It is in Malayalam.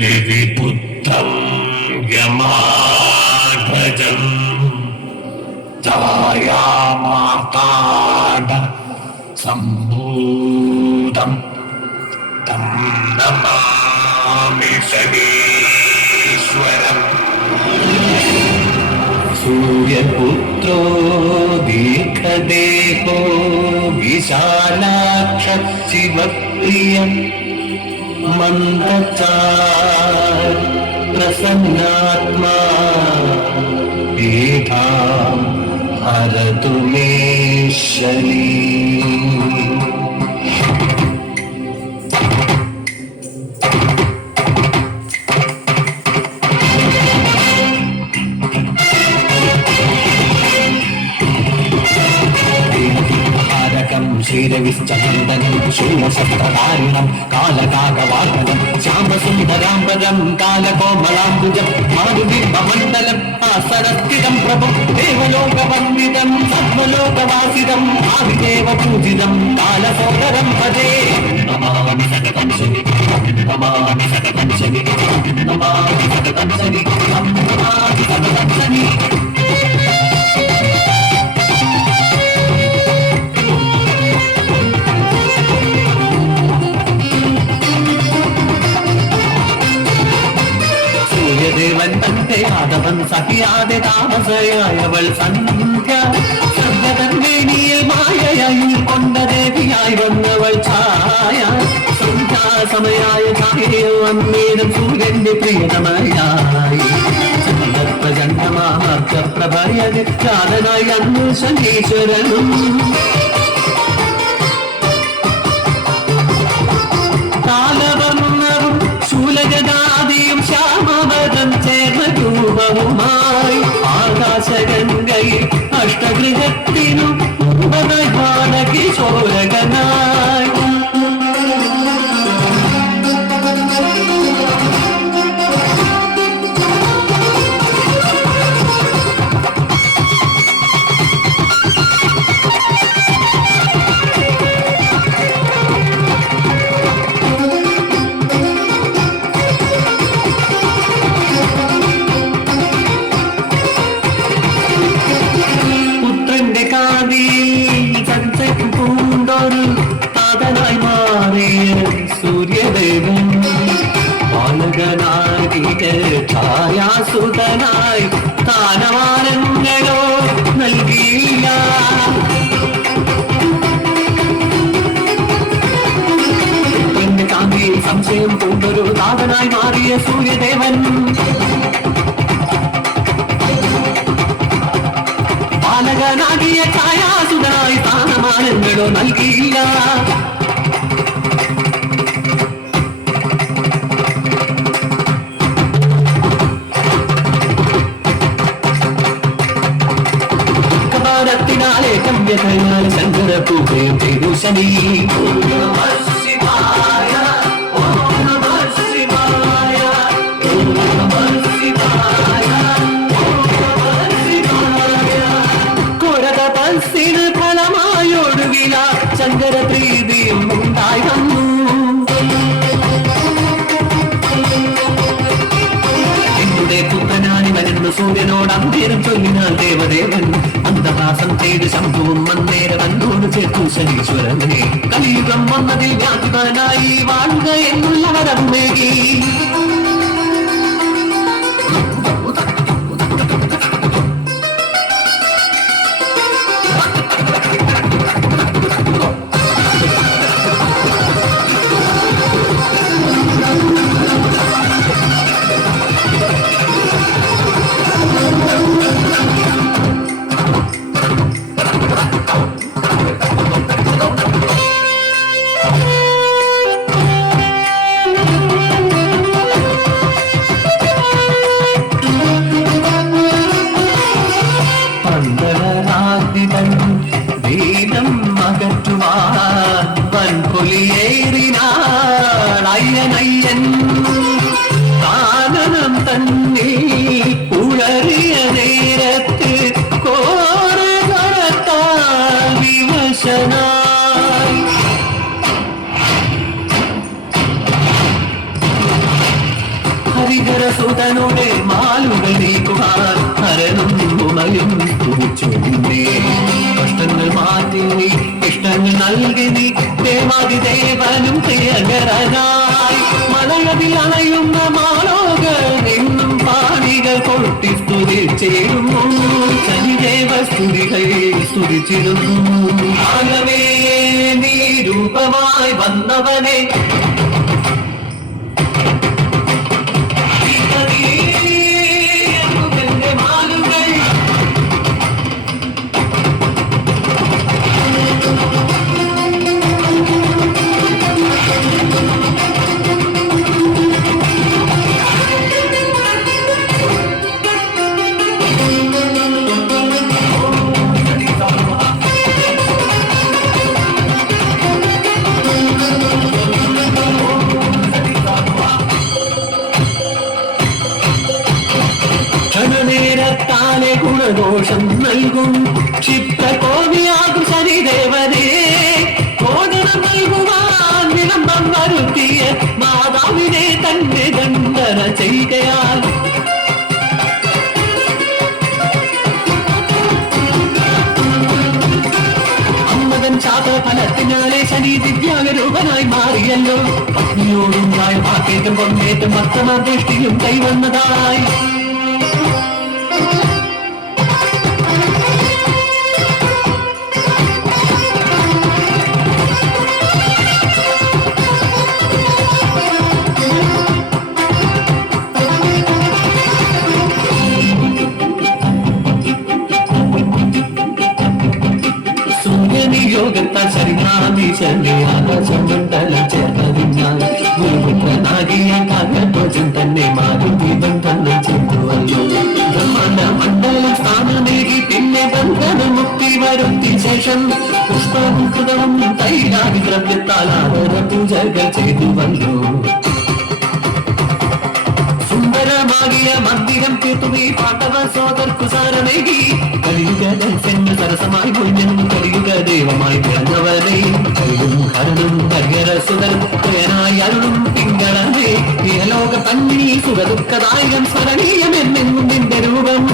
രവിപുത്രം യമാധ്വജം ഛായാമാർത്താണ്ഡ സംഭൂതം തം നമാമി ശനീശ്വരം. സൂര്യപുത്രോ ദീർഘദേഹോ വിശാലാക്ഷ ശിവപ്രിയ മന്ദചാർ പ്രസന്നാത്മാ പീഠാം ഹരതു മേ ശനി. ക്ഷീരവിശ്ചന്ദനം ശൂലശസ്ത്രധാരിണം കാലകാകവാഹനം ശ്യാമസുന്ദരാംബരം കാലകോമളാംബുജം മാരുബിംബമണ്ഡലം ആസനസ്ഥിതം പ്രഭും ദേവലോകവന്ദിതം സർവലോകവാസിതം ആദിദേവ പൂജിതം കാലസോദരം ഭജേ. നമാമി സതതം ശനി നമാമി സതതം ശനി നമാമി സതതം ശനി നമാമി സതതം ശനി. ദേവൻ തന്റെ ആദവൻ സഹിയാതെ താമസയായവൾ സന്ധ്യ സർവതർവേണിയിൽ മായയായി കൊണ്ട ദേവിയായി വന്നവൾ ഛായ. സന്ധ്യാസമയായ ഛായയോ അന്നേരം സൂര്യന്റെ പ്രിയതമയായി പ്രചണ്ഡമാർഗപ്രഭയതി ജാതനായി അന്നു ശനീശ്വരനും. കാലവർണ്ണവും ശൂലജാതിയും ശ്യാമവദം ചേർന്ന രൂപവുമായി ആകാശഗംഗയിൽ അഷ്ടഗൃഹത്തിനും കിശോരകനായി. സൂര്യദേവൻ ഛായാസുതനായി താനവാനങ്ങളോ നൽകിയില്ല. കാന്തിയിൽ സംശയം കൊണ്ടൊരു താതനായി മാറിയ സൂര്യദേവൻ ബാലകനാകിയ ഛായാസുതനായി താനമാനങ്ങളോ നൽകിയില്ല. ശങ്കര പൂജയും ചെയ്തു ശനി. കൊരതപസ്സിന് ഫലമായൊടുവില ശങ്കര പ്രീതിയും ഉണ്ടായി വന്നു. എന്നുടെ പുത്രനാണി വരുന്നു സൂര്യനോട് അന്തേരം ചൊല്ലിനാൽ ദേവദേവൻ അന്തഹാസം ചെയ്ത് ശംഭുവും അന്നേരം അന്നോട് ചേർത്തു ശനീശ്വരനെ. കലിയുഗം വന്നതിൽ വ്യാധിപനായി വാഴുക എന്നുള്ള വരം നേടി. ദീനം അകറ്റുവാൻ വൻപൊലിയേറിനാൾ അയ്യനയ്യൻ കാനനം തന്നെ ഉഴറിയ നേരത്ത് കോരകരത്താൽ വിവശനായി. ഹരിഹരസുതനുടെ മാലുകൾ നീക്കുവാൻ ഹരനും ഉമയും തുടിച്ചോടുന്നേ. കഷ്ടങ്ങൾ മാറ്റി നീ ഇഷ്ടങ്ങൾ നൽകി നീ ദേവാദിദേവനും പ്രിയകരനായി മലയതിൽ അണയുന്ന മാലോകൾ എന്നും പാണികൾ കൊട്ടി സ്തുതിച്ചിരുന്നു. ശനിദേവ സ്തുതികൾ സ്തുതിച്ചിരുന്നു. ആകവേ നീ രൂപമായി വന്നവനെ ക്ഷണനേരത്താലെ ഗുണദോഷം നൽകും ക്ഷിപ്രകോപിയാകും ശനിദേവനെ. ഭോജനം നൽകുവാൻ വിളംബം വരുത്തിയ മാതാവിനെ തന്നെ ദണ്ഡന ചെയ്യുകയാൽ അമ്മതൻ ശാപഫലത്തിനാലെ ശനി ദിവ്യാംഗരൂപനായി മാറിയല്ലോ. പത്നിയോടുണ്ടായ വാക്കേറ്റം പൊന്നേറ്റം വർത്തമാദൃഷ്ടിയും കൈവന്നതായി. യോഗത്താൽ ശരീരാധീശന്റെ ആകാശമണ്ഡലം ചേർന്നതിനാൽ ഗുരുപുത്രനാകിയ കാകധ്വജൻ തന്നെ മാരുതി ബന്ധനം ചെയ്തുവല്ലോ. ബ്രഹ്മാണ്ഡ മണ്ഡലം സ്ഥാനമേകി പിന്നെ ബന്ധന മുക്തി വരുത്തി ശേഷം പുഷ്പവും കൃതവും തൈലാദി ദ്രവ്യത്താൽ ആദര പൂജകൾ ചെയ്തുവല്ലോ. സുന്ദരമാകിയ മന്ദിരം തീർത്തുമീ പാണ്ഡവ സോദർക്കു സാരമേകി കലിയുഗ സരസമായി പൊഴിഞ്ഞെന്നും കലിയുഗ ദൈവമായി പിറന്നവരെ കഴിവും ഹരനും ഹരിഹരസുതനും പ്രിയനായി അരുളും പിങ്കളേ. ഇഹലോക പന്നി സുഖദുഃഖദായകം സ്മരണീയമെന്നും നിന്റെ രൂപം.